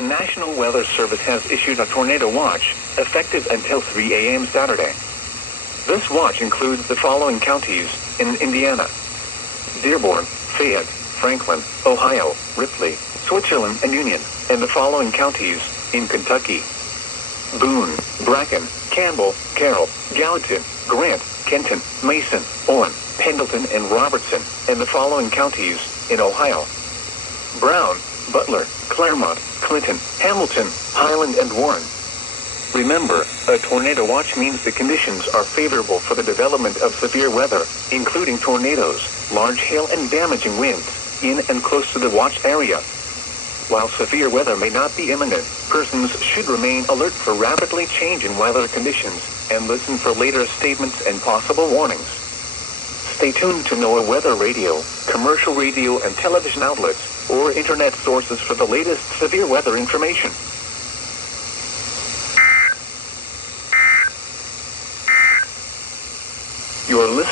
The National Weather Service has issued a tornado watch, effective until 3 a.m. Saturday. This watch includes the following counties in Indiana: Dearborn, Fayette, Franklin, Ohio, Ripley, Switzerland, and Union, and the following counties in Kentucky: Boone, Bracken, Campbell, Carroll, Gallatin, Grant, Kenton, Mason, Owen, Pendleton, and Robertson, and the following counties in Ohio: Brown, Butler, Claremont, Clinton, Hamilton, Highland, and Warren. Remember, a tornado watch means the conditions are favorable for the development of severe weather, including tornadoes, large hail, and damaging winds, in and close to the watch area. While severe weather may not be imminent, persons should remain alert for rapidly changing weather conditions and listen for later statements and possible warnings. Stay tuned to NOAA Weather Radio, commercial radio and television outlets, or internet sources for the latest severe weather information. You are listening